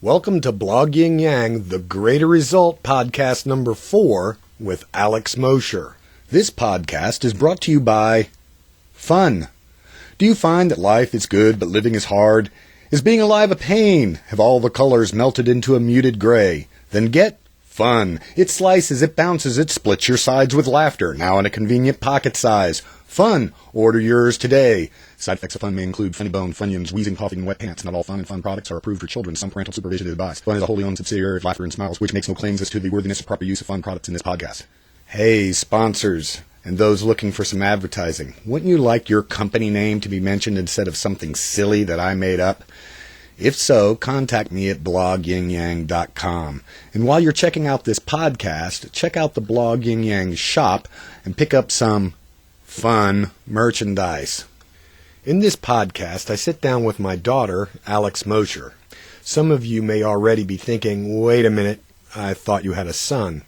Welcome to Blog Yin Yang, the Greater Result podcast number 4 with Alex Mosher. This podcast is brought to you by Fun. Do you find that life is good but living is hard? Is being alive a pain? Have all the colors melted into a muted gray? Then get Fun. It slices, it bounces, it splits your sides with laughter, now in a convenient pocket size. Fun. Order yours today. Side effects of Fun may include funny bone, Funyuns, wheezing, coughing, and wet pants. Not all Fun and Fun products are approved for children. Some parental supervision is advised. Fun is a wholly owned subsidiary of Laughter and Smiles, which makes no claims as to the worthiness of proper use of Fun products in this podcast. Hey, sponsors, and those looking for some advertising. Wouldn't you like your company name to be mentioned instead of something silly that I made up? If so, contact me at blogyingyang.com. And while you're checking out this podcast, check out the Blog Yin Yang shop and pick up some fun merchandise. In this podcast, I sit down with my daughter, Alex Mosher. Some of you may already be thinking, wait a minute, I thought you had a son.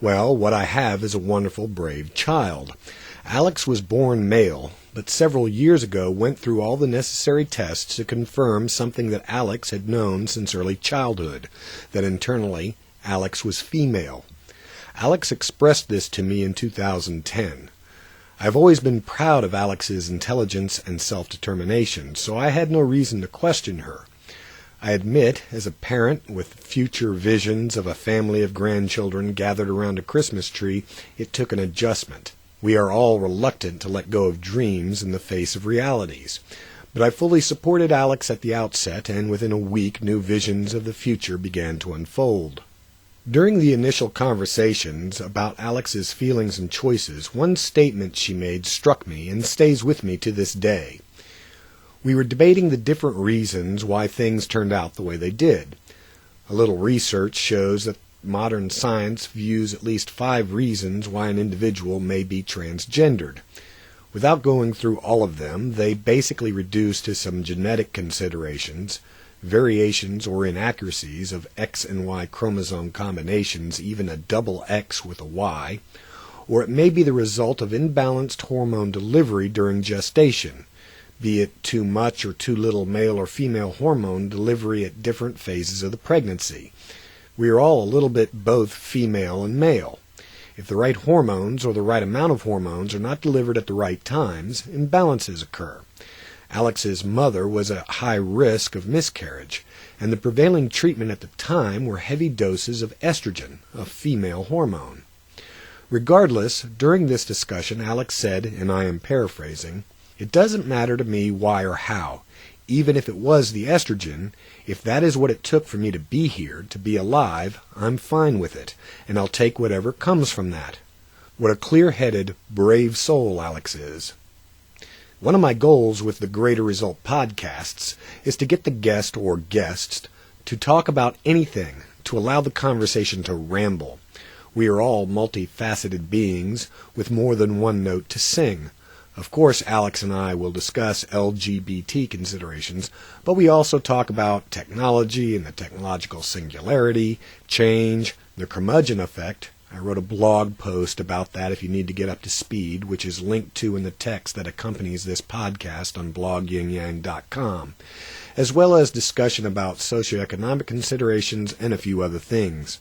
Well, what I have is a wonderful, brave child. Alex was born male, but several years ago went through all the necessary tests to confirm something that Alex had known since early childhood, that internally, Alex was female. Alex expressed this to me in 2010. I've always been proud of Alex's intelligence and self-determination, so I had no reason to question her. I admit, as a parent with future visions of a family of grandchildren gathered around a Christmas tree, it took an adjustment. We are all reluctant to let go of dreams in the face of realities. But I fully supported Alex at the outset, and within a week new visions of the future began to unfold. During the initial conversations about Alex's feelings and choices, one statement she made struck me and stays with me to this day. We were debating the different reasons why things turned out the way they did. A little research shows that modern science views at least 5 reasons why an individual may be transgendered. Without going through all of them, they basically reduce to some genetic considerations, variations or inaccuracies of X and Y chromosome combinations, even a double X with a Y, or it may be the result of imbalanced hormone delivery during gestation, be it too much or too little male or female hormone delivery at different phases of the pregnancy. We are all a little bit both female and male. If the right hormones or the right amount of hormones are not delivered at the right times, imbalances occur. Alex's mother was at high risk of miscarriage, and the prevailing treatment at the time were heavy doses of estrogen, a female hormone. Regardless, during this discussion, Alex said, and I am paraphrasing, "It doesn't matter to me why or how. Even if it was the estrogen, if that is what it took for me to be here, to be alive, I'm fine with it, and I'll take whatever comes from that." What a clear-headed, brave soul Alex is. One of my goals with the Greater Result podcasts is to get the guest or guests to talk about anything, to allow the conversation to ramble. We are all multifaceted beings with more than one note to sing. Of course, Alex and I will discuss LGBT considerations, but we also talk about technology and the technological singularity, change, the curmudgeon effect. I wrote a blog post about that if you need to get up to speed, which is linked to in the text that accompanies this podcast on blogyingyang.com, as well as discussion about socioeconomic considerations and a few other things.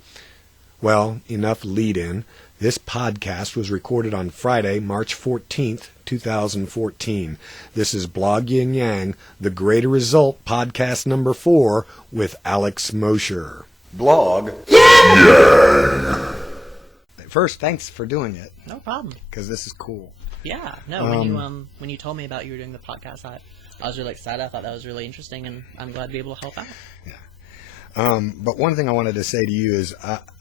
Well, enough lead-in. This podcast was recorded on Friday, March 14th, 2014. This is Blog Yin Yang, the Greater Result podcast number 4 with Alex Mosher. Blog Yin Yang! First, thanks for doing it. No problem. Because this is cool. Yeah. No, when you told me about you were doing the podcast, I was really excited. I thought that was really interesting, and I'm glad to be able to help out. Yeah. But one thing I wanted to say to you is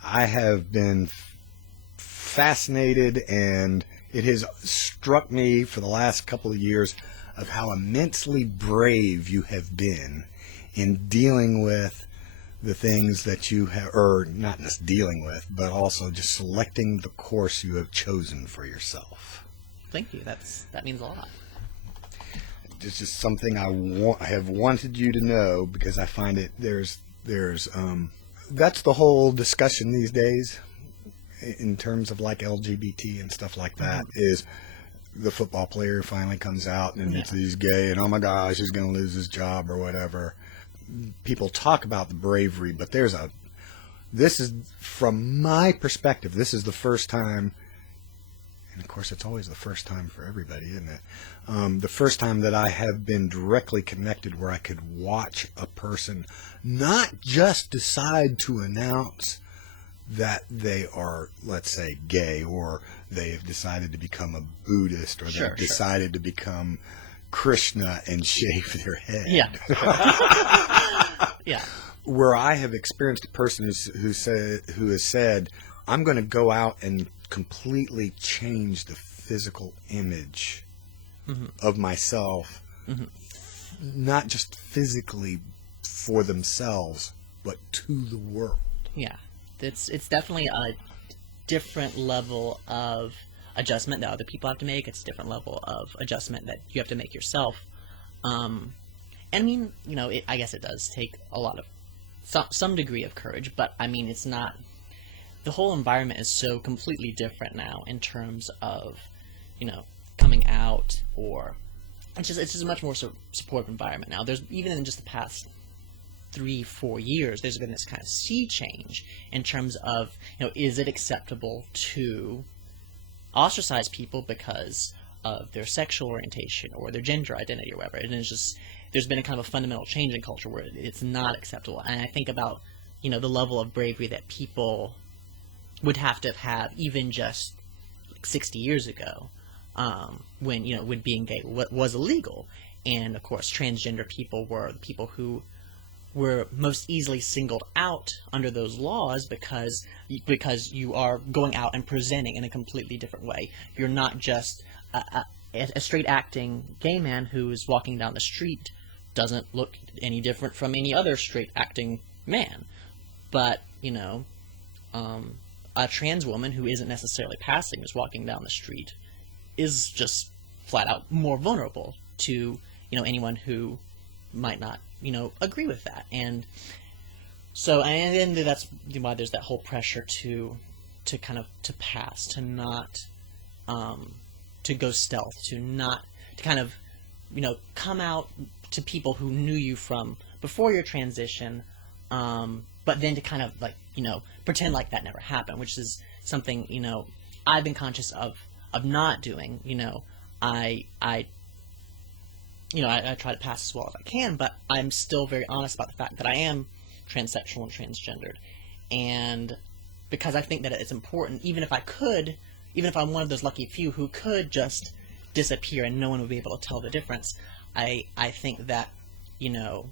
I have been fascinated, and it has struck me for the last couple of years of how immensely brave you have been in dealing with the things that you have, or not just dealing with, but also just selecting the course you have chosen for yourself. Thank you. That means a lot. It's just something I have wanted you to know, because I find it there's that's the whole discussion these days in terms of like LGBT and stuff like that, is the football player finally comes out and he's gay and oh my gosh, he's going to lose his job or whatever. people talk about the bravery, but this is, from my perspective, this is the first time, and of course it's always the first time for everybody, isn't it? The first time that I have been directly connected where I could watch a person not just decide to announce that they are, let's say, gay, or they've decided to become a Buddhist, or they've decided to become Krishna and shave their head. Yeah. Yeah. Where I have experienced a person who has said, I'm going to go out and completely change the physical image of myself, not just physically for themselves, but to the world. Yeah. It's definitely a different level of adjustment that other people have to make. It's a different level of adjustment that you have to make yourself. And I mean, you know, I guess it does take a lot of some degree of courage, but I mean, it's not. The whole environment is so completely different now in terms of, you know, coming out, or it's just a much more supportive environment now. There's, even in just the past 3-4 years, there's been this kind of sea change in terms of, you know, is it acceptable to ostracize people because of their sexual orientation or their gender identity or whatever. And it's just, there's been a kind of a fundamental change in culture where it's not acceptable. And I think about, you know, the level of bravery that people would have to have even just like 60 years ago, when, you know, when being gay was illegal. And of course, transgender people were the people who were most easily singled out under those laws because you are going out and presenting in a completely different way. You're not just a straight acting gay man who is walking down the street doesn't look any different from any other straight acting man. But, you know, a trans woman who isn't necessarily passing, who's walking down the street, is just flat out more vulnerable to, you know, anyone who might not, you know, agree with that. And so, and then that's why there's that whole pressure to kind of, to pass, to not, to go stealth, to kind of, you know, come out to people who knew you from before your transition, but then to kind of, like, you know, pretend like that never happened, which is something, you know, I've been conscious of not doing. You know, I try to pass as well as I can, but I'm still very honest about the fact that I am transsexual and transgendered. And because I think that it's important, even if I'm one of those lucky few who could just disappear and no one would be able to tell the difference, I think that, you know,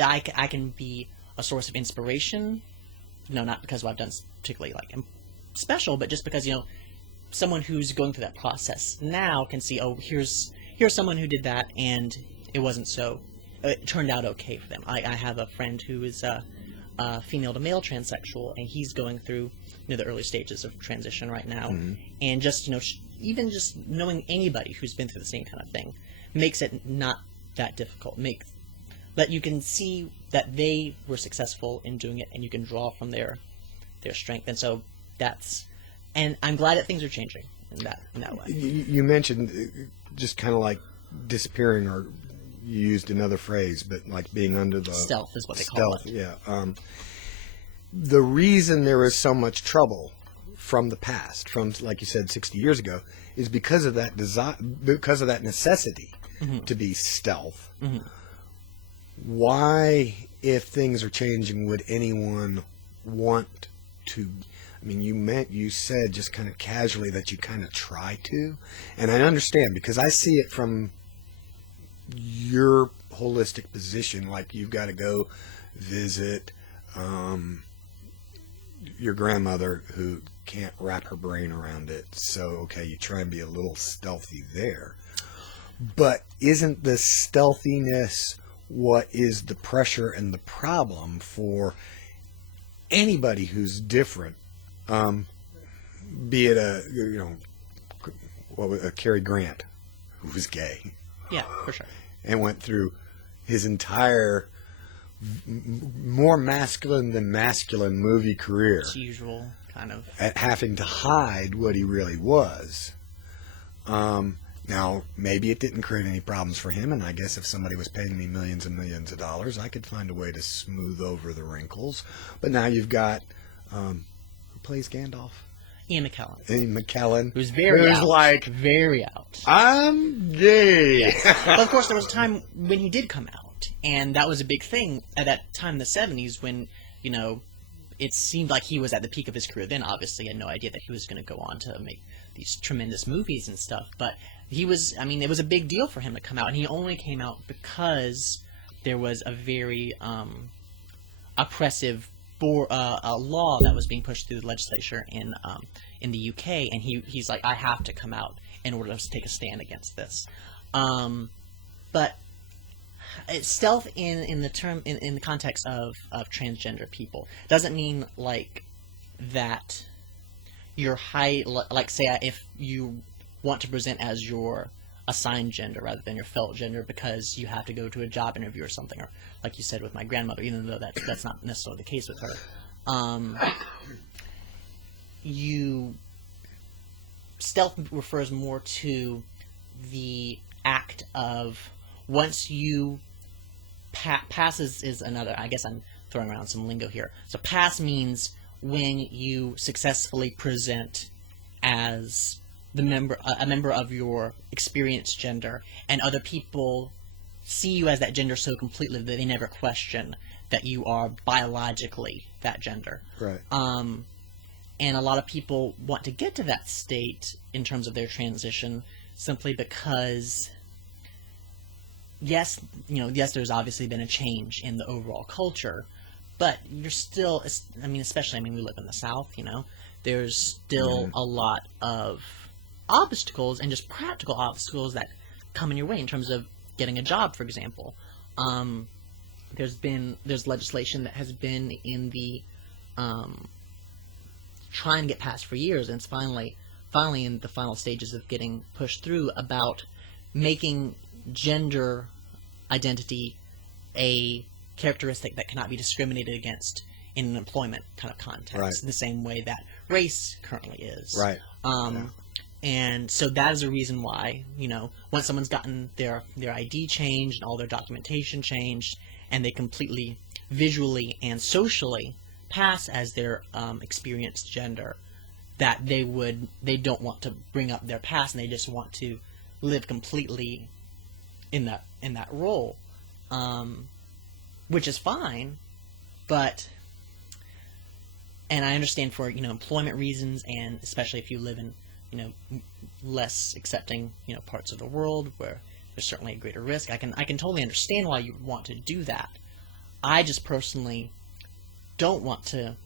I can be a source of inspiration, you know, not because what I've done is particularly, like, special, but just because, you know, someone who's going through that process now can see, oh, here's someone who did that, and it turned out okay for them. I have a friend who is a female to male transsexual, and he's going through, you know, the early stages of transition right now. Mm-hmm. And just, you know, even just knowing anybody who's been through the same kind of thing makes it not that difficult. That you can see that they were successful in doing it, and you can draw from their strength. And so and I'm glad that things are changing in that way. You mentioned just kind of like disappearing, or you used another phrase, but like being under the stealth is what they call it. Yeah. The reason there is so much trouble from the past, from, like you said, 60 years ago, is because of that because of that necessity to be stealth. Mm-hmm. Why, if things are changing, would anyone want to? I mean, you said just kind of casually that you kind of try to, and I understand, because I see it from your holistic position. Like, you've got to go visit your grandmother who can't wrap her brain around it. So, okay, you try and be a little stealthy there. But isn't the stealthiness what is the pressure and the problem for anybody who's different? Be it a Cary Grant, who was gay. Yeah, for sure. And went through his entire more masculine than masculine movie career. It's usual, kind of. At having to hide what he really was. Now, maybe it didn't create any problems for him, and I guess if somebody was paying me millions and millions of dollars, I could find a way to smooth over the wrinkles. But now you've got, who plays Gandalf? Ian McKellen. Ian McKellen. Who's very out. Like, very out. I'm gay. Yes. But of course, there was a time when he did come out, and that was a big thing at that time in the 70s when, you know, it seemed like he was at the peak of his career. Then, obviously, had no idea that he was going to go on to make these tremendous movies and stuff. But he was, I mean, it was a big deal for him to come out, and he only came out because there was a very oppressive a law that was being pushed through the legislature in the UK, and he's like, I have to come out in order to take a stand against this. But stealth in the context of transgender people doesn't mean like that you're like say if you want to present as your assigned gender rather than your felt gender because you have to go to a job interview or something, or like you said with my grandmother, even though that's not necessarily the case with her. Stealth refers more to the act of once you pass is another. I guess I'm throwing around some lingo here. So pass means when you successfully present as a member of your experienced gender, and other people see you as that gender so completely that they never question that you are biologically that gender. Right. And a lot of people want to get to that state in terms of their transition simply because, yes, there's obviously been a change in the overall culture, but you're still, especially, we live in the South, there's still a lot of obstacles and just practical obstacles that come in your way in terms of getting a job, for example. There's legislation that has been in the trying to get passed for years, and it's finally in the final stages of getting pushed through about making gender identity a characteristic that cannot be discriminated against in an employment kind of context, right. The same way that race currently is. Right. And so that is a reason why, once someone's gotten their ID changed and all their documentation changed, and they completely visually and socially pass as their experienced gender, that they don't want to bring up their past, and they just want to live completely in that role, which is fine, but. And I understand for employment reasons, and especially if you live in less accepting parts of the world where there's certainly a greater risk. I can totally understand why you would want to do that. I just personally don't want to.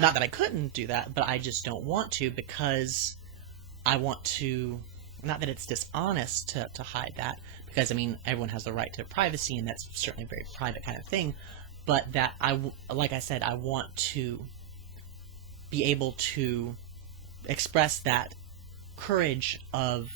Not that I couldn't do that, but I just don't want to because I want to. Not that it's dishonest to hide that, because everyone has the right to privacy, and that's certainly a very private kind of thing. But that like I said, I want to be able to express that courage of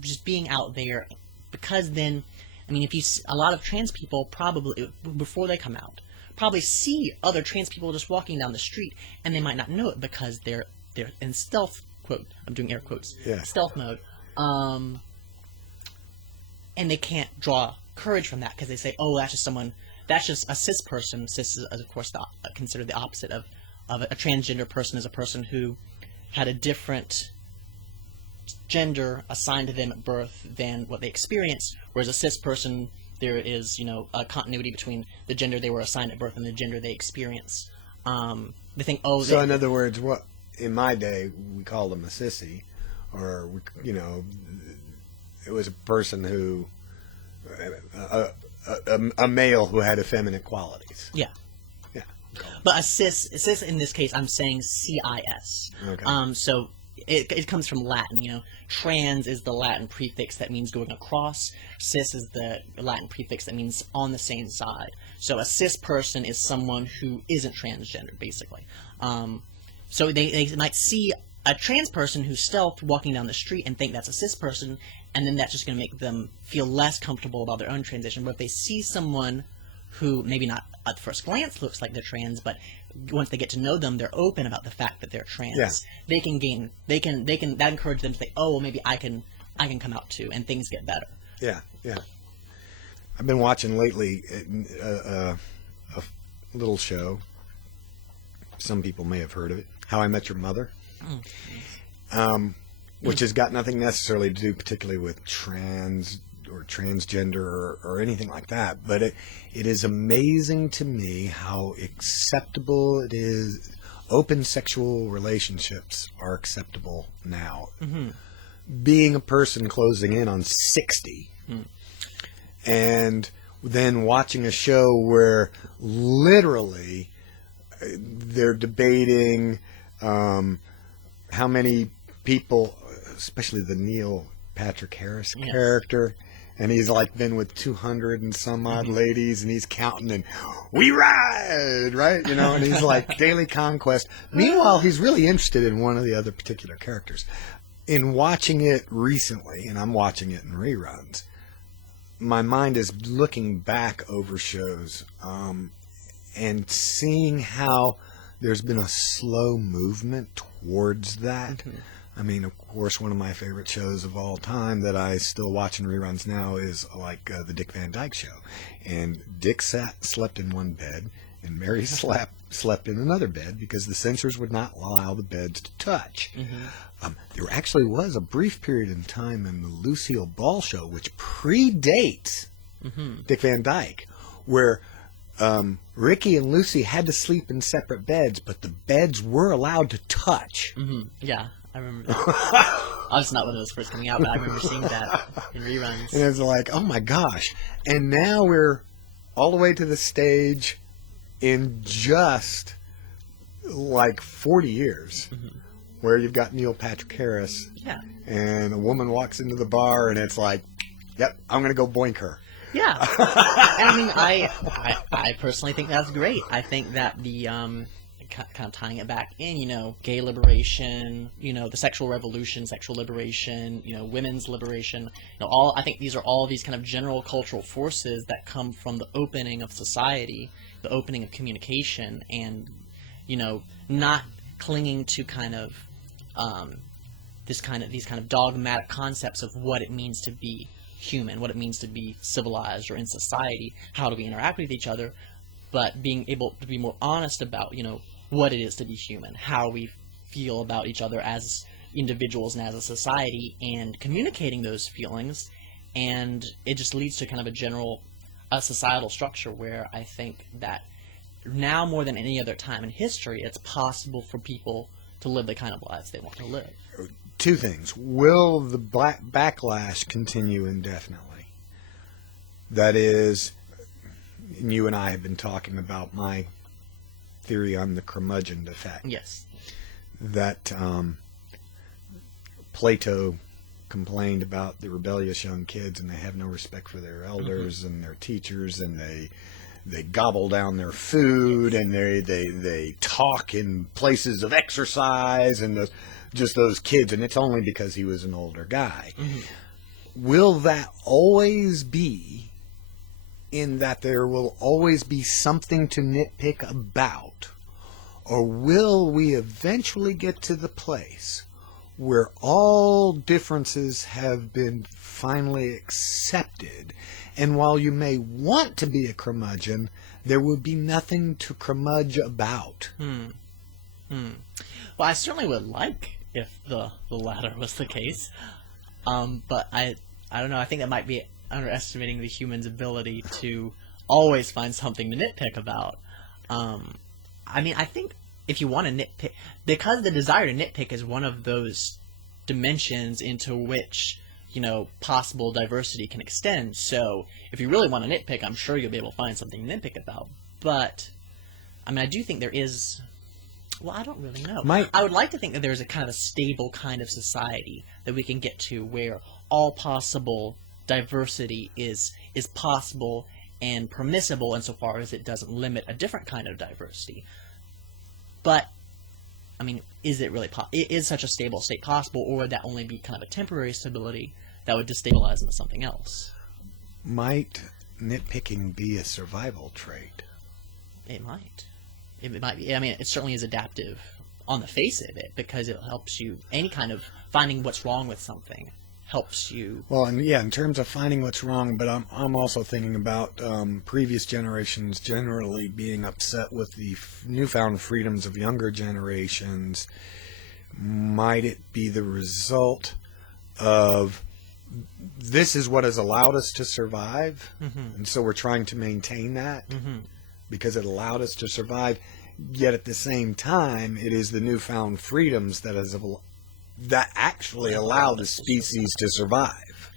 just being out there, because then if you a lot of trans people probably before they come out probably see other trans people just walking down the street, and they might not know it because they're in stealth quote, I'm doing air quotes, stealth mode, and they can't draw courage from that because they say, oh, that's just a cis person. Cis is of course considered the opposite of a transgender person, is a person who had a different gender assigned to them at birth than what they experienced, whereas a cis person, there is a continuity between the gender they were assigned at birth and the gender they experience. They think, so in other words, what in my day we called them a sissy, or it was a person who a male who had effeminate qualities. Yeah. But a cis in this case, I'm saying CIS. Okay. So it comes from Latin. Trans is the Latin prefix that means going across. Cis is the Latin prefix that means on the same side. So a cis person is someone who isn't transgender, basically. So they might see a trans person who's stealth walking down the street and think that's a cis person, and then that's just going to make them feel less comfortable about their own transition. But if they see someone who maybe not at first glance looks like they're trans, but once they get to know them, they're open about the fact that they're trans. Yeah. They can that encourage them to say, oh, well, maybe I can I can come out to, and things get better. Yeah, yeah. I've been watching lately a little show. Some people may have heard of it. How I Met Your Mother. Which has got nothing necessarily to do particularly with trans or transgender or anything like that. But it is amazing to me how acceptable it is. Open sexual relationships are acceptable now. Mm-hmm. Being a person closing in on 60 and then watching a show where literally they're debating how many people, especially the Neil Patrick Harris character, and he's like been with 200 and some odd ladies, and he's counting, and we ride, right? You know, and he's like daily conquest. Meanwhile, he's really interested in one of the other particular characters. In watching it recently, and I'm watching it in reruns, my mind is looking back over shows and seeing how there's been a slow movement towards that. I mean, of course, one of my favorite shows of all time that I still watch in reruns now is like the Dick Van Dyke Show. And Dick slept in one bed, and Mary slept in another bed because the censors would not allow the beds to touch. There actually was a brief period in time in the Lucille Ball Show, which predates Dick Van Dyke, where Ricky and Lucy had to sleep in separate beds, but the beds were allowed to touch. Yeah, I remember that. I was not when it was first coming out, but I remember seeing that in reruns. And it's like, oh my gosh. And now we're all the way to the stage in just like 40 years where you've got Neil Patrick Harris and a woman walks into the bar and it's like, yep, I'm going to go boink her. Yeah. And I mean, I personally think that's great. I think that the kind of tying it back in, you know, gay liberation, you know, the sexual revolution, sexual liberation, you know, women's liberation, you know, I think these are all these kind of general cultural forces that come from the opening of society, the opening of communication, and, you know, not clinging to kind of these kind of dogmatic concepts of what it means to be human, what it means to be civilized or in society, how do we interact with each other, but being able to be more honest about, you know, what it is to be human, how we feel about each other as individuals and as a society, and communicating those feelings. And it just leads to kind of a societal structure where I think that now more than any other time in history, it's possible for people to live the kind of lives they want to live. Two things. Will the backlash continue indefinitely? That is, and you and I have been talking about my theory on the curmudgeon effect. Yes. That Plato complained about the rebellious young kids, and they have no respect for their elders and their teachers, and they gobble down their food, and they talk in places of exercise, and just those kids, and it's only because he was an older guy. Will that always be, in that there will always be something to nitpick about, or will we eventually get to the place where all differences have been finally accepted, and while you may want to be a curmudgeon, there will be nothing to curmudge about? Well, I certainly would like if the latter was the case, but I don't know, I think that might be underestimating the human's ability to always find something to nitpick about. I mean, I think if you want to nitpick, because the desire to nitpick is one of those dimensions into which, you know, possible diversity can extend. So if you really want to nitpick, I'm sure you'll be able to find something to nitpick about. But, I mean, I do think there is, well, I don't really know. I would like to think that there's a kind of a stable kind of society that we can get to where all possible diversity is possible and permissible insofar as it doesn't limit a different kind of diversity. But, I mean, is it really is such a stable state possible, or would that only be kind of a temporary stability that would destabilize into something else? Might nitpicking be a survival trait? It might. It might be. I mean, it certainly is adaptive on the face of it, because it helps you, any kind of finding what's wrong with something helps you. Well, and yeah, in terms of finding what's wrong, but I'm also thinking about previous generations generally being upset with the newfound freedoms of younger generations. Might it be the result of this is what has allowed us to survive, and so we're trying to maintain that because it allowed us to survive, yet at the same time it is the newfound freedoms that actually allow the species to survive.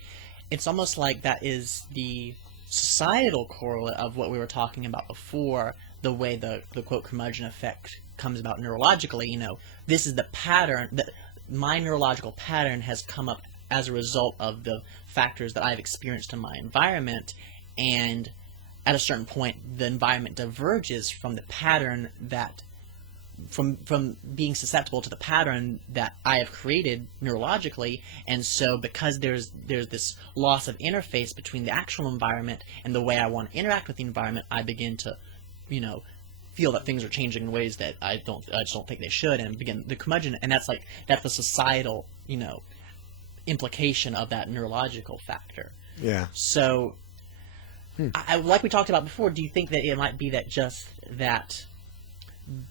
It's almost like that is the societal correlate of what we were talking about before, the way the quote curmudgeon effect comes about neurologically. This is the pattern that my neurological pattern has come up as a result of the factors that I've experienced in my environment, and at a certain point the environment diverges from the pattern that from being susceptible to the pattern that I have created neurologically, and so because there's this loss of interface between the actual environment and the way I want to interact with the environment, I begin to feel that things are changing in ways that I just don't think they should, and begin the curmudgeon, and that's the societal implication of that neurological factor. Yeah. So, like we talked about before, do you think that it might be that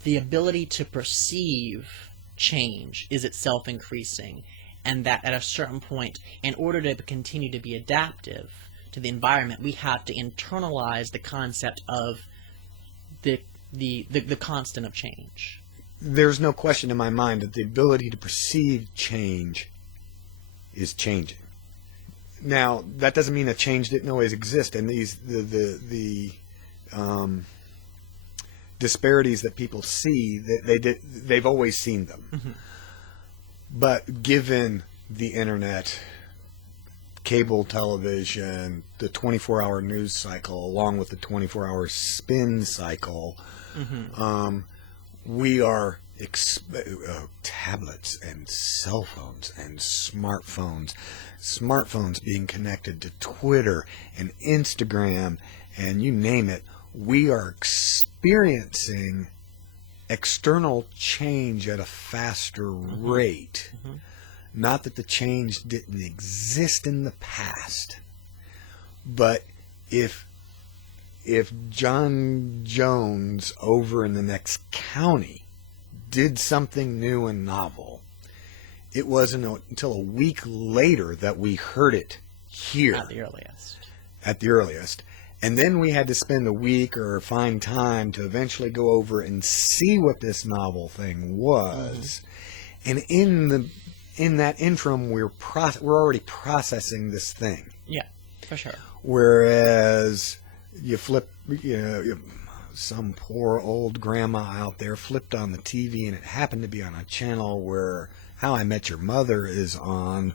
the ability to perceive change is itself increasing, and that at a certain point, in order to continue to be adaptive to the environment, we have to internalize the concept of the constant of change? There's no question in my mind that the ability to perceive change is changing. Now, that doesn't mean that change didn't always exist, and the disparities that people see, they've always seen them. But given the internet, cable television, the 24-hour news cycle, along with the 24-hour spin cycle, we are tablets and cell phones and smartphones being connected to Twitter and Instagram and you name it. We are experiencing external change at a faster rate. Not that the change didn't exist in the past, but if John Jones over in the next county did something new and novel, it wasn't until a week later that we heard it here. At the earliest. And then we had to spend a week or find time to eventually go over and see what this novel thing was. And in that interim, we're already processing this thing. Yeah, for sure. Whereas you flip, some poor old grandma out there flipped on the TV and it happened to be on a channel where How I Met Your Mother is on,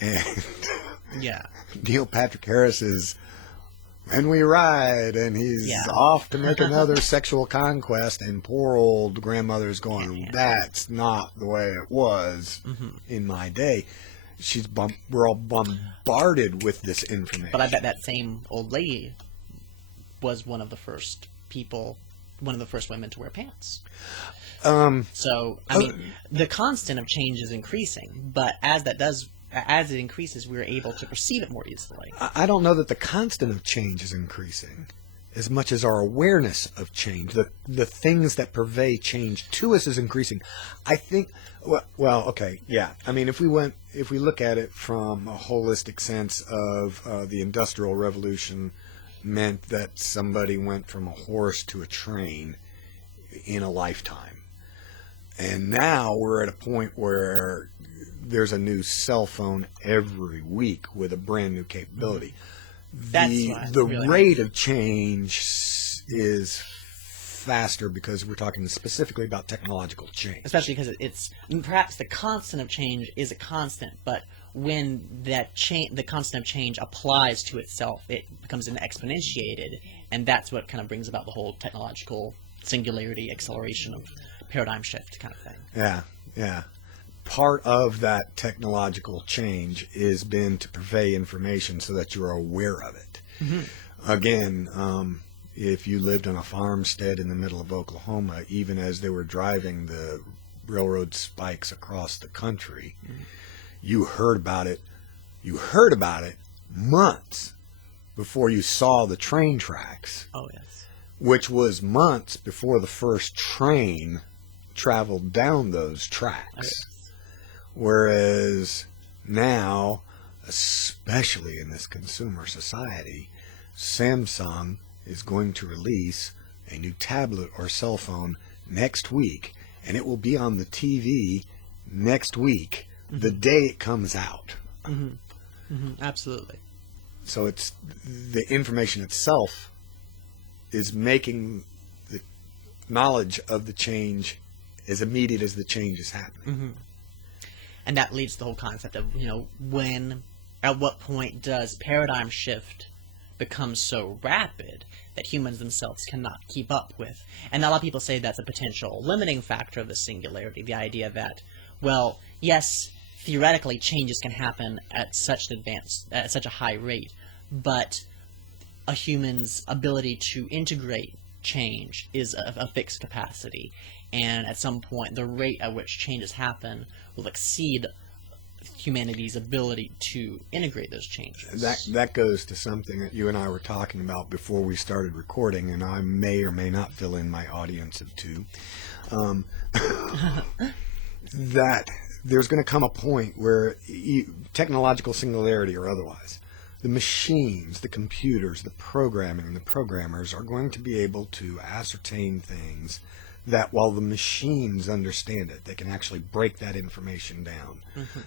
and Neil Patrick Harris is When We Ride, and he's off to make another sexual conquest, and poor old grandmother's going, that's not the way it was in my day. We're all bombarded with this information. But I bet that same old lady was one of the first women to wear pants. So, I mean, the constant of change is increasing, but as it increases, we're able to perceive it more easily. I don't know that the constant of change is increasing as much as our awareness of change. The things that purvey change to us is increasing. I think, okay, yeah. I mean, if we look at it from a holistic sense of the Industrial Revolution meant that somebody went from a horse to a train in a lifetime. And now we're at a point where there's a new cell phone every week with a brand new capability. The rate of change is faster because we're talking specifically about technological change. Especially because perhaps the constant of change is a constant, but when the constant of change applies to itself, it becomes an exponentiated, and that's what kind of brings about the whole technological singularity, acceleration of paradigm shift kind of thing. Yeah. Part of that technological change has been to purvey information so that you're aware of it. Again, if you lived on a farmstead in the middle of Oklahoma, even as they were driving the railroad spikes across the country, you heard about it You heard about it months before you saw the train tracks, Oh, yes. which was months before the first train traveled down those tracks. Oh, yes. Whereas now, especially in this consumer society, Samsung is going to release a new tablet or cell phone next week, and it will be on the TV next week, the day it comes out. Absolutely. So it's the information itself is making the knowledge of the change as immediate as the change is happening. And that leads to the whole concept of, at what point does paradigm shift become so rapid that humans themselves cannot keep up with? And a lot of people say that's a potential limiting factor of the singularity, the idea that, well, yes, theoretically changes can happen at such a high rate, but a human's ability to integrate change is a fixed capacity, and at some point the rate at which changes happen will exceed humanity's ability to integrate those changes. That goes to something that you and I were talking about before we started recording, and I may or may not fill in my audience of two. That there's going to come a point where technological singularity or otherwise, the machines, the computers, the programming, and the programmers are going to be able to ascertain things that while the machines understand it, they can actually break that information down.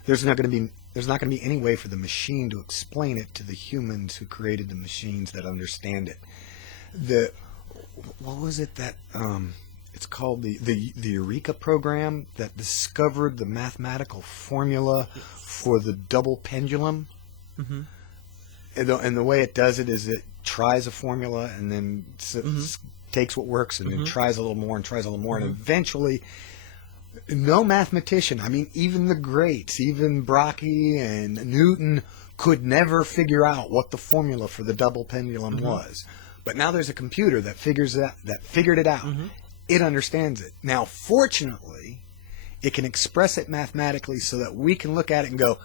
There's not going to be any way for the machine to explain it to the humans who created the machines that understand it. What was it that it's called the Eureka program that discovered the mathematical formula for the double pendulum? And the way it does it is it tries a formula and then takes what works and then tries a little more and tries a little more, and eventually no mathematician, I mean even the greats, even Brockie and Newton, could never figure out what the formula for the double pendulum was. But now there's a computer that figured it out. It understands it. Now fortunately it can express it mathematically so that we can look at it and go,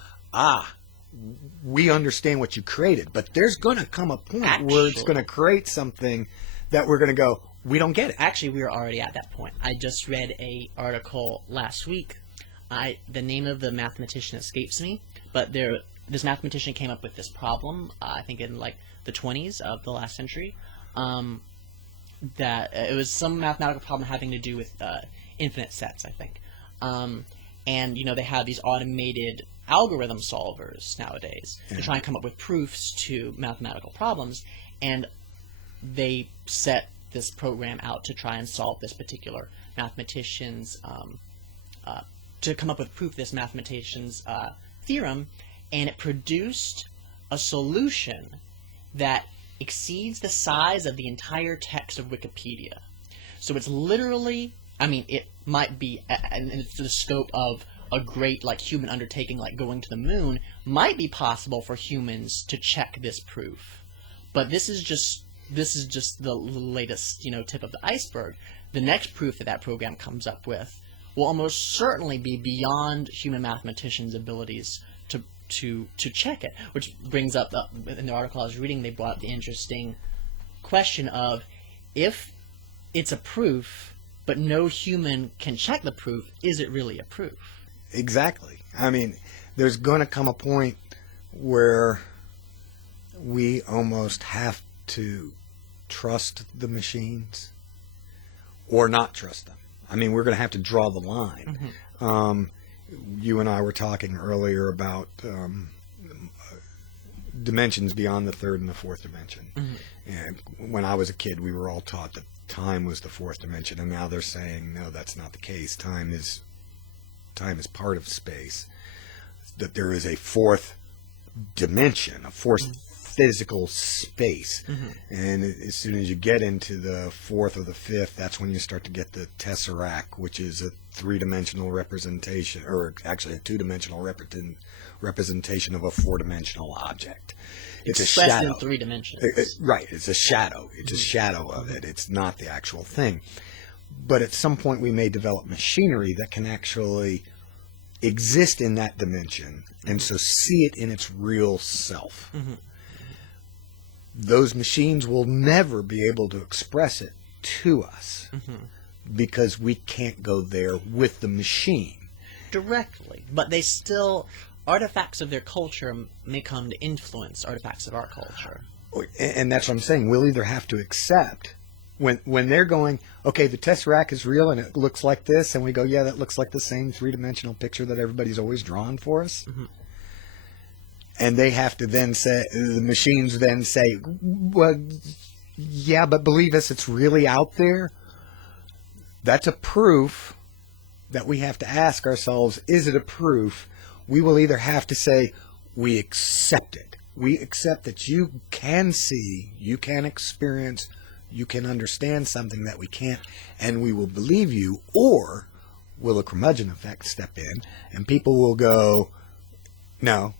we understand what you created. But there's going to come a point where it's going to create something that we're going to go, we don't get it. Actually, we are already at that point. I just read a article last week. The name of the mathematician escapes me, but this mathematician came up with this problem, I think in like the 20s of the last century, that it was some mathematical problem having to do with infinite sets, I think. And, they have these automated algorithm solvers nowadays to try and come up with proofs to mathematical problems, and they set this program out to try and solve this particular mathematician's to come up with proof of this mathematician's theorem, and it produced a solution that exceeds the size of the entire text of Wikipedia. So it's literally, it might be, and it's the scope of a great human undertaking like going to the moon, might be possible for humans to check this proof. But this is just the latest, tip of the iceberg. The next proof that program comes up with will almost certainly be beyond human mathematicians' abilities to check it. Which brings up, in the article I was reading, they brought up the interesting question of, if it's a proof, but no human can check the proof, is it really a proof? Exactly. There's going to come a point where we almost have to trust the machines or not trust them. We're going to have to draw the line. You and I were talking earlier about dimensions beyond the third and the fourth dimension. And when I was a kid, we were all taught that time was the fourth dimension, and now they're saying, no, that's not the case. Time is part of space. That there is a fourth dimension, a fourth physical space. And as soon as you get into the fourth or the fifth, that's when you start to get the tesseract, which is a three-dimensional representation, or actually a two-dimensional representation of a four-dimensional object. It's expressed a shadow. In 3 dimensions. Right. It's a shadow. It's a shadow of it. It's not the actual thing. But at some point we may develop machinery that can actually exist in that dimension, and so see it in its real self. Mm-hmm. Those machines will never be able to express it to us because we can't go there with the machine. Directly, but they still, artifacts of their culture may come to influence artifacts of our culture. And that's what I'm saying. We'll either have to accept when they're going, okay, the Tesseract is real and it looks like this, and we go, yeah, that looks like the same three-dimensional picture that everybody's always drawn for us. Mm-hmm. And they have to then say, the machines then say, well, yeah, but believe us, it's really out there. That's a proof that we have to ask ourselves, is it a proof? We will either have to say, we accept it. We accept that you can see, you can experience, you can understand something that we can't, and we will believe you, or will a curmudgeon effect step in, and people will go, no,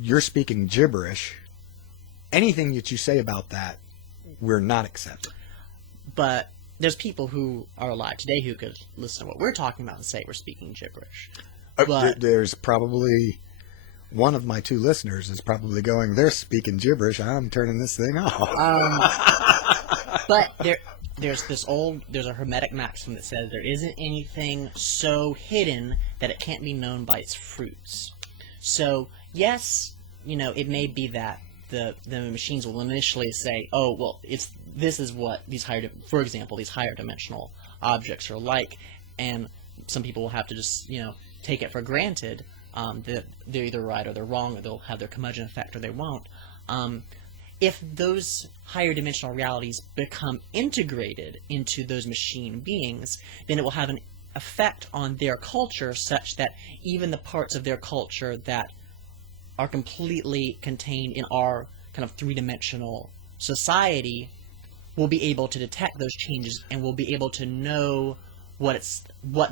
you're speaking gibberish. Anything that you say about that, we're not accepting. But there's people who are alive today who could listen to what we're talking about and say we're speaking gibberish. But There's probably one of my two listeners is probably going, they're speaking gibberish, I'm turning this thing off. but there's a Hermetic maxim that says there isn't anything so hidden that it can't be known by its fruits. So yes, it may be that the machines will initially say, oh, well, this is what these higher dimensional objects are like, and some people will have to just take it for granted that they're either right or they're wrong, or they'll have their curmudgeon effect or they won't. If those higher dimensional realities become integrated into those machine beings, then it will have an effect on their culture such that even the parts of their culture that are completely contained in our kind of three-dimensional society will be able to detect those changes and will be able to know what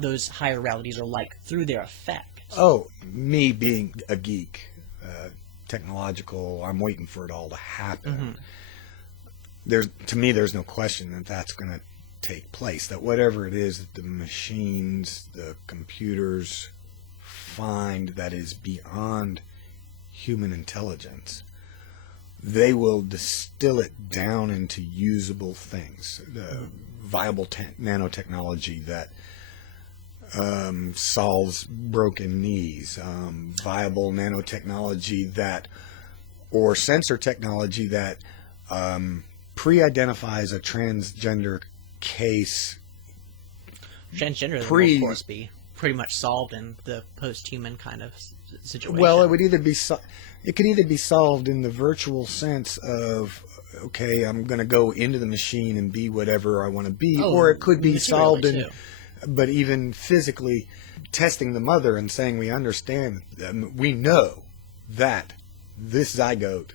those higher realities are like through their effect. Oh, me being a geek, technological, I'm waiting for it all to happen. To me, there's no question that that's going to take place, that whatever it is that the machines, the computers find that is beyond human intelligence, they will distill it down into usable things. The viable nanotechnology that solves broken knees, viable nanotechnology that, or sensor technology that pre-identifies a transgender case. Transgender will, of course, be pretty much solved in the post-human kind of situation. Well, it could either be solved in the virtual sense of, okay, I'm going to go into the machine and be whatever I want to be, or it could be solved but even physically testing the mother and saying we understand, we know that this zygote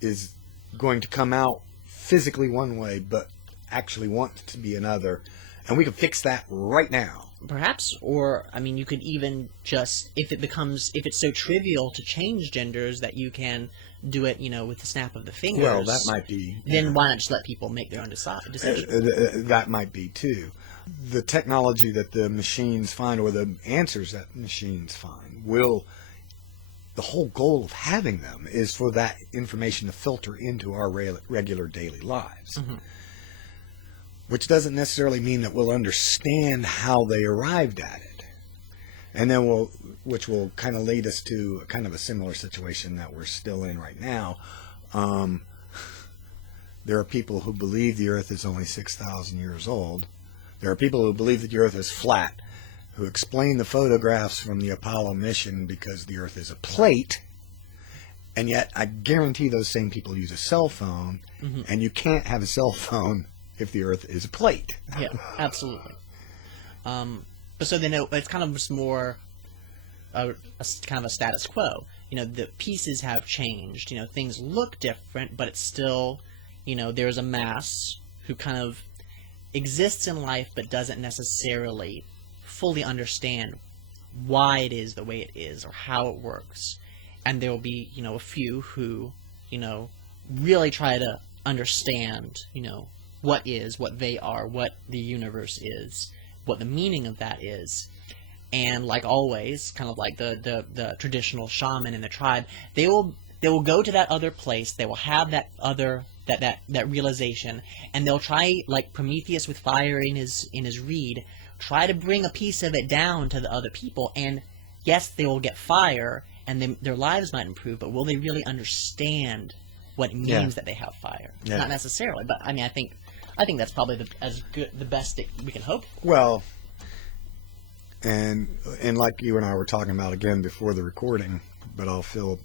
is going to come out physically one way, but actually wants to be another, and we can fix that right now. Perhaps, or, you could even just, if it's so trivial to change genders that you can do it, with the snap of the fingers. Well, that might be. Then why not just let people make their own decision? That might be, too. The technology that the machines find, or the answers that machines find, the whole goal of having them is for that information to filter into our regular daily lives. Which doesn't necessarily mean that we'll understand how they arrived at it. And then which will kind of lead us to kind of a similar situation that we're still in right now. There are people who believe the Earth is only 6,000 years old. There are people who believe that the Earth is flat, who explain the photographs from the Apollo mission because the Earth is a plate. And yet, I guarantee those same people use a cell phone, and you can't have a cell phone if the Earth is a plate. Yeah, absolutely. But so then it's kind of just more kind of a status quo. The pieces have changed. Things look different, but it's still, there's a mass who kind of exists in life but doesn't necessarily fully understand why it is the way it is or how it works. And there will be, a few who, really try to understand, what is, what they are, what the universe is, what the meaning of that is. And like always, kind of like the traditional shaman in the tribe, they will go to that other place. They will have that other that realization, and they'll try, like Prometheus with fire in his reed, try to bring a piece of it down to the other people. And yes, they will get fire, and their lives might improve. But will they really understand what it means that they have fire? Yeah. Not necessarily. But I mean, I think that's probably the best that we can hope for. Well, and like you and I were talking about again before the recording, but I'll fill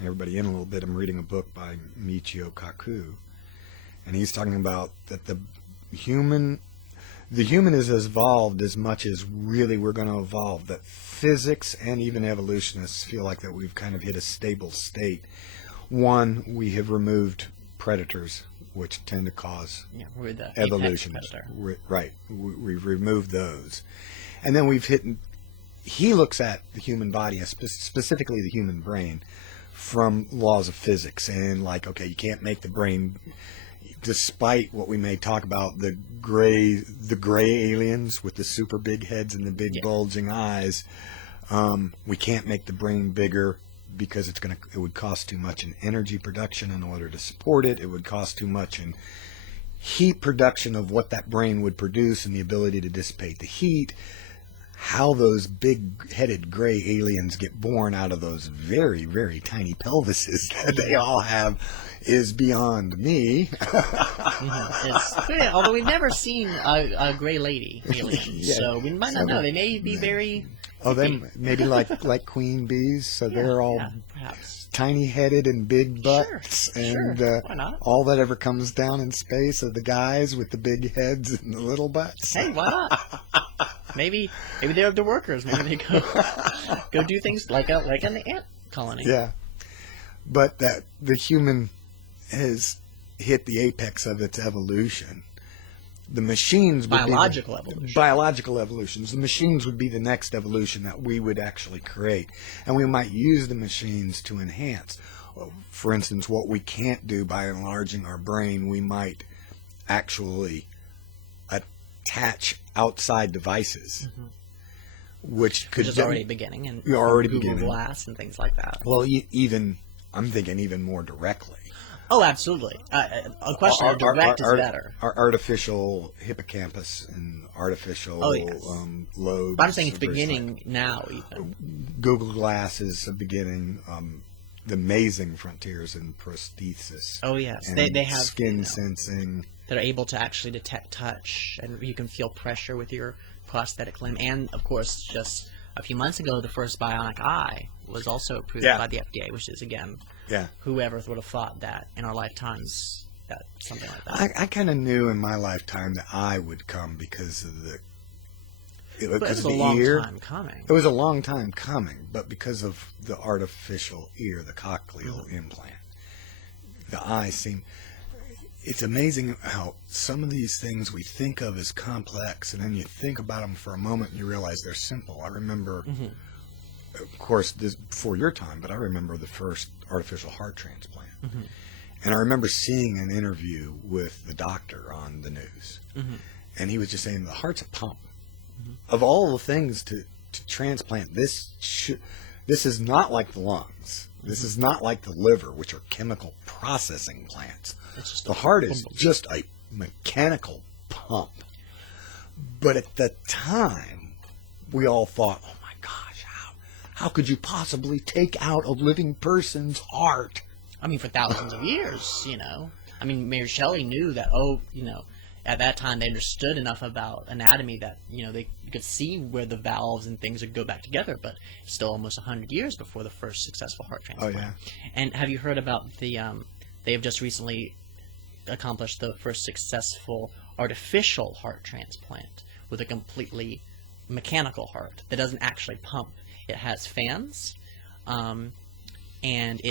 everybody in a little bit. I'm reading a book by Michio Kaku, and he's talking about that the human is evolved as much as really we're going to evolve. That physics and even evolutionists feel like that we've kind of hit a stable state. One, we have removed predators, which tend to cause we're the evolution. apex predator. Right. We've removed those. And then he looks at the human body, specifically the human brain, from laws of physics. And like, okay, you can't make the brain, despite what we may talk about, the gray aliens with the super big heads and the big bulging eyes, we can't make the brain bigger because it would cost too much in energy production in order to support it. It would cost too much in heat production of what that brain would produce and the ability to dissipate the heat. How those big-headed gray aliens get born out of those very, very tiny pelvises that they all have is beyond me. Although we've never seen a gray lady alien, so we might not know. They may be very... Oh, they maybe like queen bees, so they're all perhaps tiny-headed and big butts, and why not? All that ever comes down in space are the guys with the big heads and the little butts. Hey, why not? Maybe they're the workers. Maybe they go do things like an ant colony. Yeah, but that the human has hit the apex of its evolution. The machines would biological evolution. Biological evolutions. The machines would be the next evolution that we would actually create, and we might use the machines to enhance. For instance, what we can't do by enlarging our brain, we might actually attach outside devices, which is already beginning, and Google Glass and things like that. Well, I'm thinking even more directly. Oh, absolutely. A question of direct is better. Our artificial hippocampus and artificial lobes. But I'm saying it's beginning now, even. Google Glass is beginning. The amazing frontiers in prosthesis. Oh, yes. And they have skin sensing. That are able to actually detect touch, and you can feel pressure with your prosthetic limb. And, of course, just a few months ago, the first bionic eye was also approved by the FDA, which is, again, whoever would have thought that in our lifetimes, that something like that. I kind of knew in my lifetime that eye would come because of the It was a long time coming. It was a long time coming, but because of the artificial ear, the cochlear implant, the eye seemed... It's amazing how some of these things we think of as complex, and then you think about them for a moment and you realize they're simple. I remember, of course, this before your time, but I remember the first artificial heart transplant. And I remember seeing an interview with the doctor on the news, and he was just saying the heart's a pump. Of all the things to transplant, this is not like the lungs. This is not like the liver, which are chemical processing plants. The heart is just a mechanical pump. But at the time, we all thought, oh my gosh, how could you possibly take out a living person's heart? I mean, for thousands of years, I mean, Mary Shelley knew that, at that time they understood enough about anatomy that, they could see where the valves and things would go back together, but still almost 100 years before the first successful heart transplant. Oh, yeah. And have you heard about they have just recently accomplished the first successful artificial heart transplant with a completely mechanical heart that doesn't actually pump. It has fans, and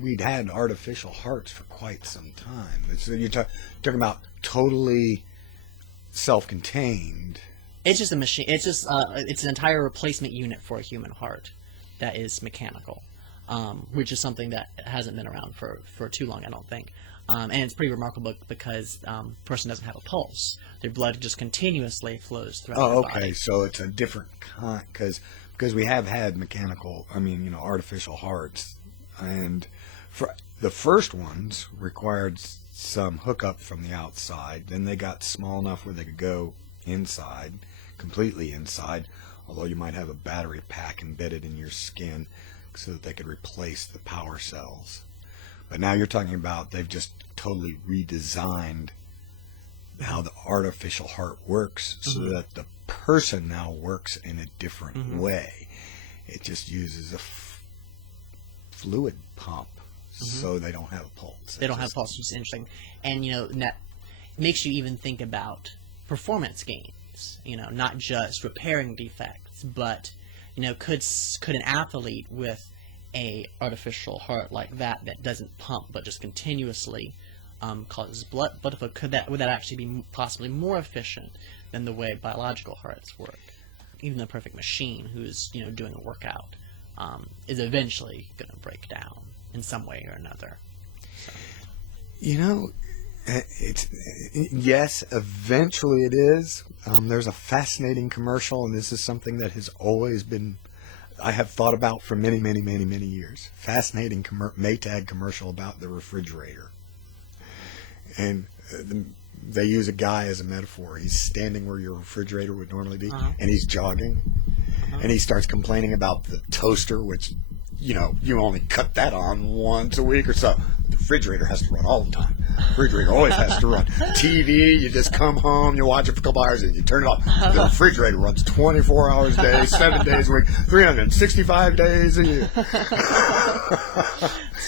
we'd had artificial hearts for quite some time. So you're talking about totally self-contained. It's just a machine. It's just it's an entire replacement unit for a human heart that is mechanical, which is something that hasn't been around for too long, I don't think. And it's pretty remarkable because person doesn't have a pulse. Their blood just continuously flows throughout their Oh, body. okay. So it's a different kind because we have had artificial hearts, and for the first ones required some hookup from the outside. Then they got small enough where they could go inside, completely inside, although you might have a battery pack embedded in your skin so that they could replace the power cells. But now you're talking about they've just totally redesigned how the artificial heart works so that the person now works in a different way. It just uses a fluid pump so they don't have a pulse. They don't have a pulse, which is interesting. And, that makes you even think about performance gains, not just repairing defects, but, could an athlete with a artificial heart like that doesn't pump but just continuously causes blood flow, would that actually be possibly more efficient than the way biological hearts work? Even the perfect machine who's doing a workout is eventually going to break down in some way or another. So. Yes, eventually it is. There's a fascinating commercial, and this is something that has always been I have thought about for many, many, many, many years. Fascinating Maytag commercial about the refrigerator. And they use a guy as a metaphor. He's standing where your refrigerator would normally be, and he's jogging. And he starts complaining about the toaster, which, you only cut that on once a week or so. The refrigerator has to run all the time. The refrigerator always has to run. TV, you just come home, you watch it for a couple hours, and you turn it off. The refrigerator runs 24 hours a day, 7 days a week, 365 days a year.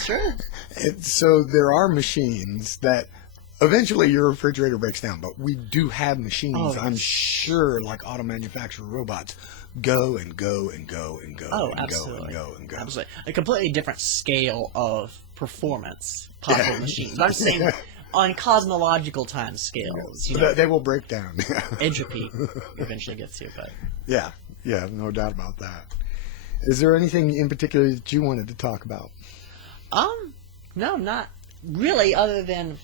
Sure. And so there are machines that eventually your refrigerator breaks down, but we do have machines, I'm sure, like auto manufacturer robots, go and go and go and go and absolutely. go and go and go. Absolutely. A completely different scale of performance possible machines. But I'm saying on cosmological time scales. They will break down. Entropy eventually gets you, but Yeah, no doubt about that. Is there anything in particular that you wanted to talk about? No, not really, other than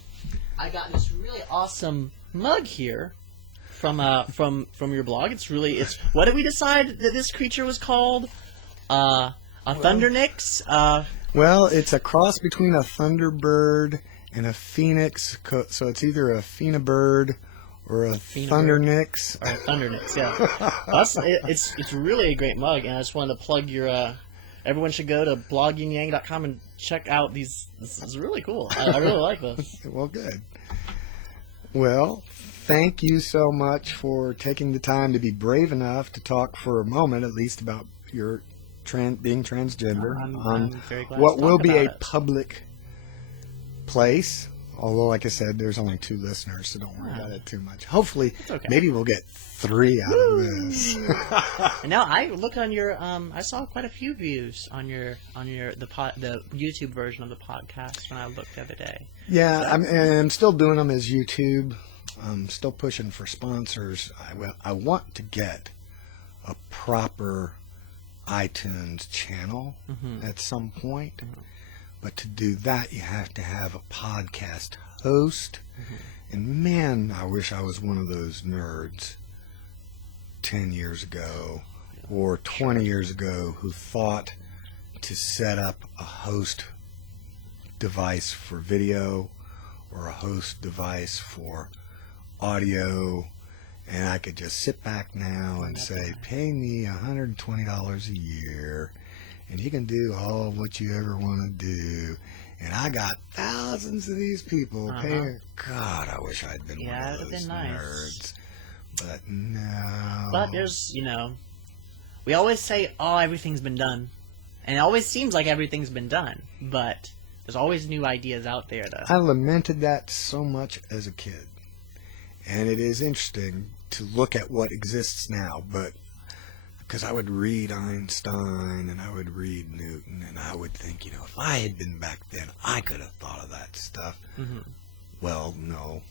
I got this really awesome mug here from your blog. It's what did we decide that this creature was called? A Thundernix? Well, it's a cross between a thunderbird and a phoenix, so it's either a phoenibird or a thundernix. Or a thundernix, yeah. It's really a great mug, and I just wanted to plug your. Everyone should go to blogyinyang.com and check out these. This is really cool. I really like this. Well, good. Well, thank you so much for taking the time to be brave enough to talk for a moment, at least, about your being transgender I'm very glad what to will talk be about a it. public place. Although, like I said, there's only 2 listeners, so don't worry about it too much. Hopefully, okay. Maybe we'll get 3 out of this. And now I look on your. I saw quite a few views on the YouTube version of the podcast when I looked the other day. Yeah, I'm still doing them as YouTube. I'm still pushing for sponsors. I want to get a proper iTunes channel at some point. But to do that, you have to have a podcast host. And man, I wish I was one of those nerds 10 years ago or 20 years ago who thought to set up a host device for video or a host device for audio, and I could just sit back now and say, pay me $120 a year, and you can do all of what you ever want to do. And I got thousands of these people paying. God, I wish I'd been one of those nerds. But no. But there's, we always say, oh, everything's been done. And it always seems like everything's been done. But there's always new ideas out there. I lamented that so much as a kid. And it is interesting to look at what exists now, but because I would read Einstein and I would read Newton and I would think, if I had been back then, I could have thought of that stuff. Well, no,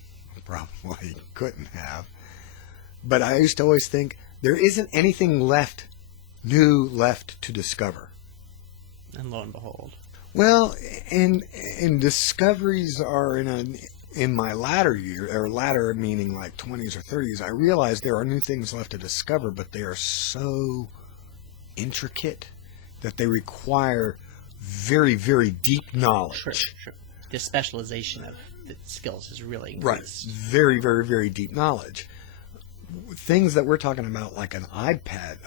probably couldn't have. But I used to always think there isn't anything new left to discover. And lo and behold. Well, and discoveries are in my latter year, or latter meaning like 20s or 30s. I realized there are new things left to discover, but they are so intricate that they require very, very deep knowledge. Sure. The specialization of the skills is really Right. increased. Very, very, very deep knowledge. Things that we're talking about, like an iPad,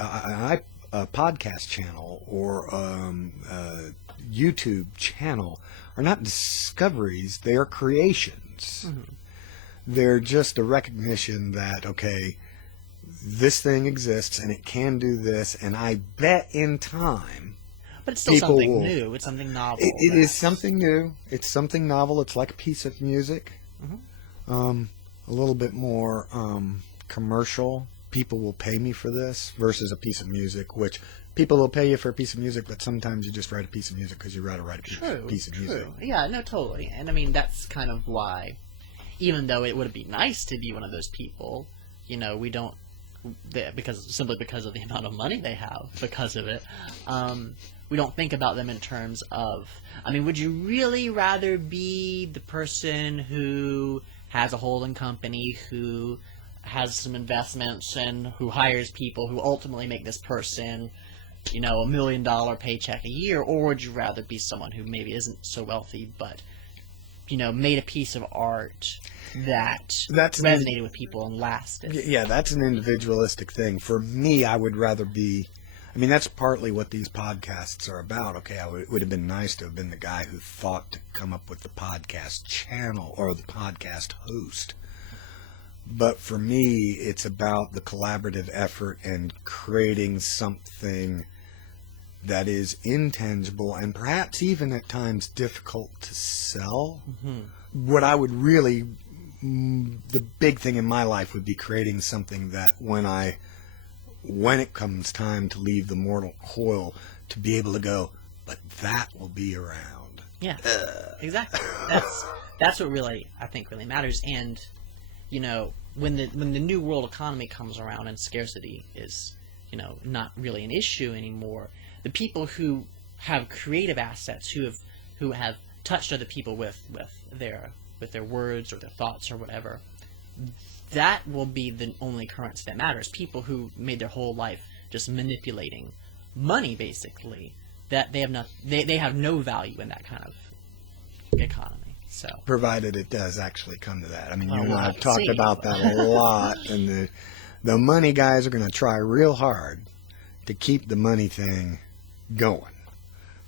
a podcast channel, or YouTube channel, are not discoveries. They are creations. Mm-hmm. They're just a recognition that, okay, this thing exists and it can do this, and I bet in time. But it's still people something will, new. It's something novel. It is something new. It's something novel. It's like a piece of music. Mm-hmm. A little bit more commercial. People will pay me for this versus a piece of music, which people will pay you for a piece of music, but sometimes you just write a piece of music because you rather write a piece of music. Yeah, no, totally. And I mean, that's kind of why, even though it would be nice to be one of those people, we don't, simply because of the amount of money they have because of it, we don't think about them in terms of, would you really rather be the person who has a holding company, who has some investments, and who hires people who ultimately make this person, $1 million paycheck a year, or would you rather be someone who maybe isn't so wealthy, but, made a piece of art that's resonated with people and lasted? Yeah, that's an individualistic thing. For me, I would rather be... that's partly what these podcasts are about. Okay, it would have been nice to have been the guy who thought to come up with the podcast channel or the podcast host. But for me, it's about the collaborative effort and creating something that is intangible and perhaps even at times difficult to sell. Mm-hmm. What I would really... the big thing in my life would be creating something that when it comes time to leave the mortal coil, to be able to go, but that will be around. Yeah, exactly. That's what really, I think, really matters. And, when the new world economy comes around and scarcity is, not really an issue anymore, the people who have creative assets, who have touched other people with their words or their thoughts or whatever, that will be the only currency that matters. People who made their whole life just manipulating money, basically, that they have no value in that kind of economy. So, provided it does actually come to that. You and I have talked about that a lot, and the money guys are going to try real hard to keep the money thing going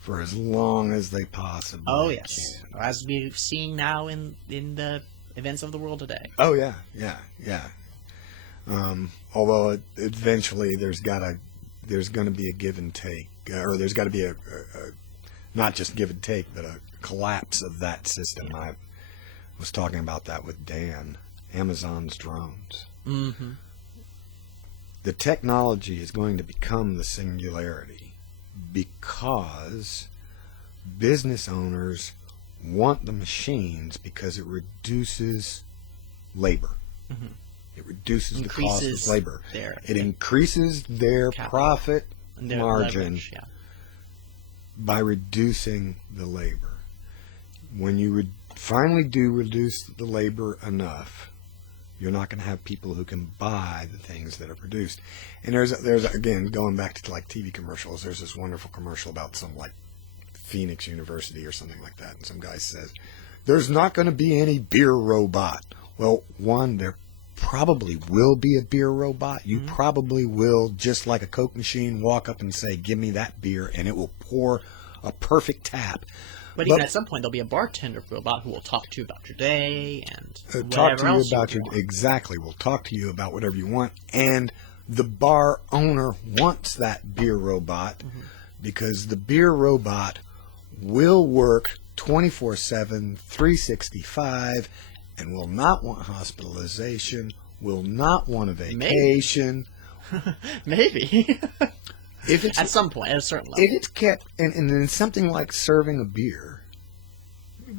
for as long as they possibly can. Oh, yes. As we've seen now in the events of the world today. Oh, yeah. Although eventually there's going to be a give and take, or there's got to be a not just give and take, but a collapse of that system. I was talking about that with Dan. Amazon's drones. Mm-hmm. The technology is going to become the singularity because business owners want the machines because it reduces labor. Mm-hmm. It reduces the cost of labor. It increases their profit margin by reducing the labor. When you finally do reduce the labor enough, you're not going to have people who can buy the things that are produced. And there's again, going back to like TV commercials, there's this wonderful commercial about some like Phoenix University or something like that, and some guy says, there's not going to be any beer robot. Well, one, there probably will be a beer robot. You probably will, just like a Coke machine, walk up and say, give me that beer, and it will pour a perfect tap. But even at some point, there'll be a bartender robot who will talk to you about your day and talk to you else about exactly. We'll talk to you about whatever you want, and the bar owner wants that beer robot because the beer robot will work 24/7, 365, and will not want hospitalization, will not want a vacation. Maybe. If it's, at some point, at a certain level. If it's kept, and in something like serving a beer,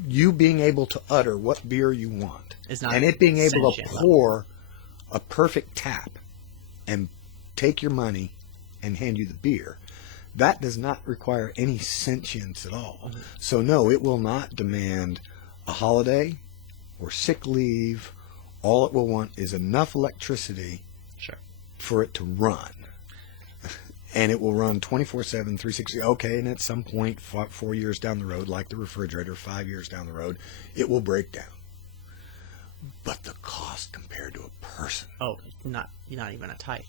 you being able to utter what beer you want, and it being able to pour a perfect tap and take your money and hand you the beer, that does not require any sentience at all. So no, it will not demand a holiday or sick leave. All it will want is enough electricity Sure. for it to run. And it will run 24/7, 360. Okay, and at some point, 4 years down the road, like the refrigerator, 5 years down the road, it will break down. But the cost compared to a person. Oh, not even a tithe.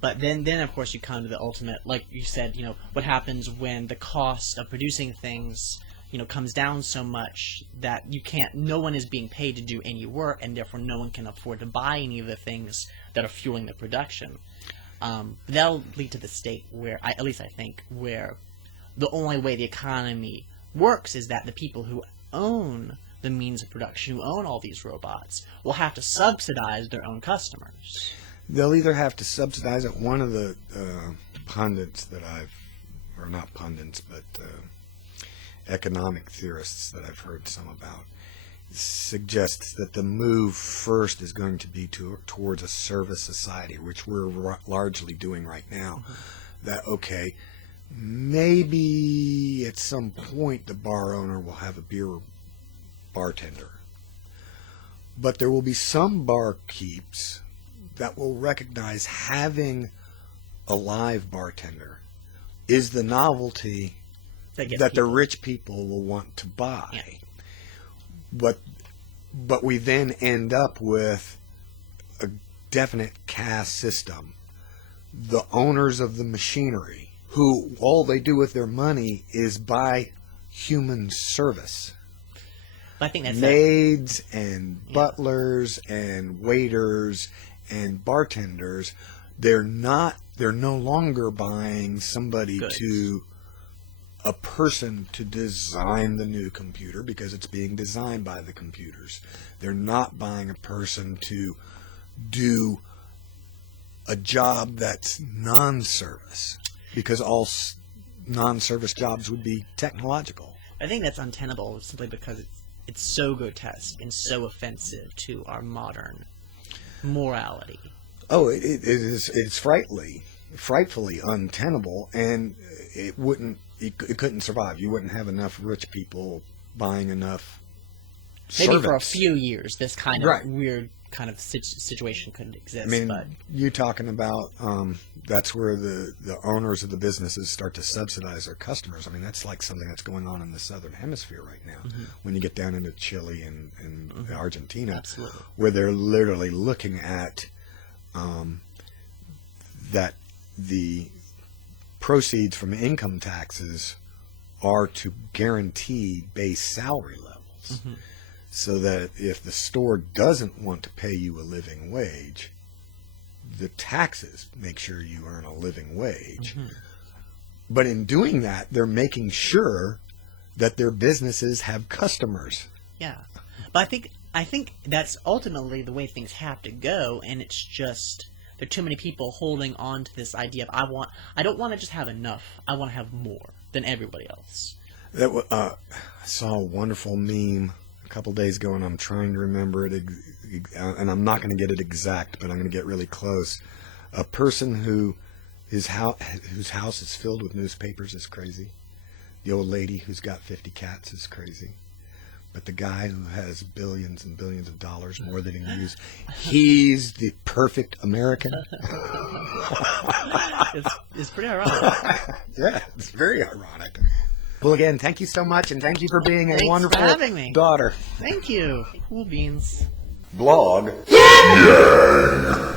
But then of course you come to the ultimate, like you said, what happens when the cost of producing things, comes down so much that no one is being paid to do any work, and therefore no one can afford to buy any of the things that are fueling the production. That'll lead to the state where, at least I think, where the only way the economy works is that the people who own the means of production, who own all these robots, will have to subsidize their own customers. They'll either have to subsidize it. One of the pundits that or not pundits, but economic theorists that I've heard some about, suggests that the move first is going to be towards a service society, which we're largely doing right now. That, okay, maybe at some point the bar owner will have a beer bartender. But there will be some barkeeps that will recognize having a live bartender is the novelty that the rich people will want to buy. Yeah. But we then end up with a definite caste system. The owners of the machinery, who all they do with their money is buy human service. I think that's maids and butlers and waiters and bartenders. They're no longer buying somebody a person to design the new computer because it's being designed by the computers. They're not buying a person to do a job that's non-service, because all non-service jobs would be technological. I think that's untenable simply because it's so grotesque and so offensive to our modern morality. Oh, it is. It's frightfully untenable, and it couldn't survive. You wouldn't have enough rich people buying enough Maybe servants. For a few years, this kind of weird kind of situation couldn't exist. I mean, but you talking about that's where the owners of the businesses start to subsidize their customers. I mean, that's like something that's going on in the southern hemisphere right now. When you get down into Chile and Argentina, absolutely, where they're literally looking at that the proceeds from income taxes are to guarantee base salary levels. So that if the store doesn't want to pay you a living wage, the taxes make sure you earn a living wage. But in doing that, they're making sure that their businesses have customers. Yeah. But I think that's ultimately the way things have to go, and it's just there are too many people holding on to this idea of I don't want to just have enough. I want to have more than everybody else. I saw a wonderful meme a couple days ago, and I'm trying to remember it, and I'm not going to get it exact, but I'm going to get really close. A person whose house is filled with newspapers is crazy. The old lady who's got 50 cats is crazy. But the guy who has billions and billions of dollars, more than he can use, he's the perfect American. It's pretty ironic. Yeah, it's very ironic. Well, again, thank you so much, and thank you for being a wonderful having me. daughter. Thank you. Cool beans. Blog. Yeah!